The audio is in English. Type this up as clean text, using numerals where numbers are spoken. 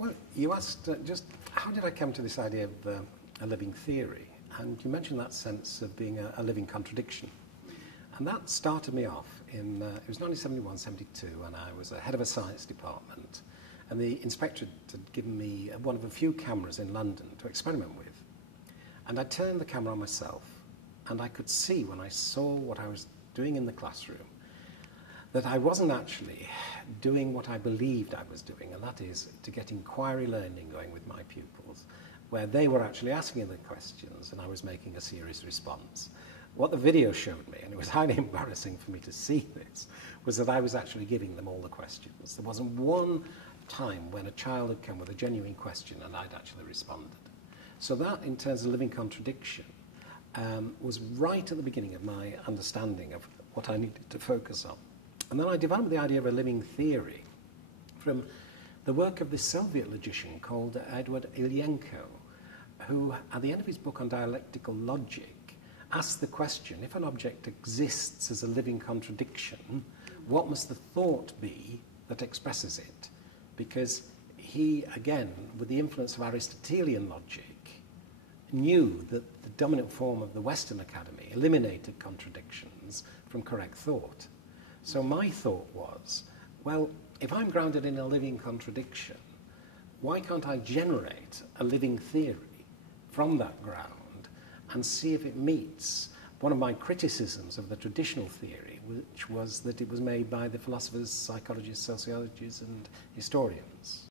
Well, you asked just how did I come to this idea of a living theory? And you mentioned that sense of being a living contradiction. And that started me off in, it was 1971, 72, and I was head of a science department. And the inspector had given me one of a few cameras in London to experiment with. And I turned the camera on myself, and I could see when I saw what I was doing in the classroom that I wasn't actually doing what I believed I was doing, and that is to get inquiry learning going with my pupils, where they were actually asking the questions and I was making a serious response. What the video showed me, and it was highly embarrassing for me to see this, was that I was actually giving them all the questions. There wasn't one time when a child had come with a genuine question and I'd actually responded. So that, in terms of living contradiction, was right at the beginning of my understanding of what I needed to focus on. And then I developed the idea of a living theory from the work of this Soviet logician called Edward Ilyenko, who, at the end of his book on dialectical logic, asked the question, if an object exists as a living contradiction, what must the thought be that expresses it? Because he, again, with the influence of Aristotelian logic, knew that the dominant form of the Western Academy eliminated contradictions from correct thought. So my thought was, well, if I'm grounded in a living contradiction, why can't I generate a living theory from that ground and see if it meets one of my criticisms of the traditional theory, which was that it was made by the philosophers, psychologists, sociologists, and historians?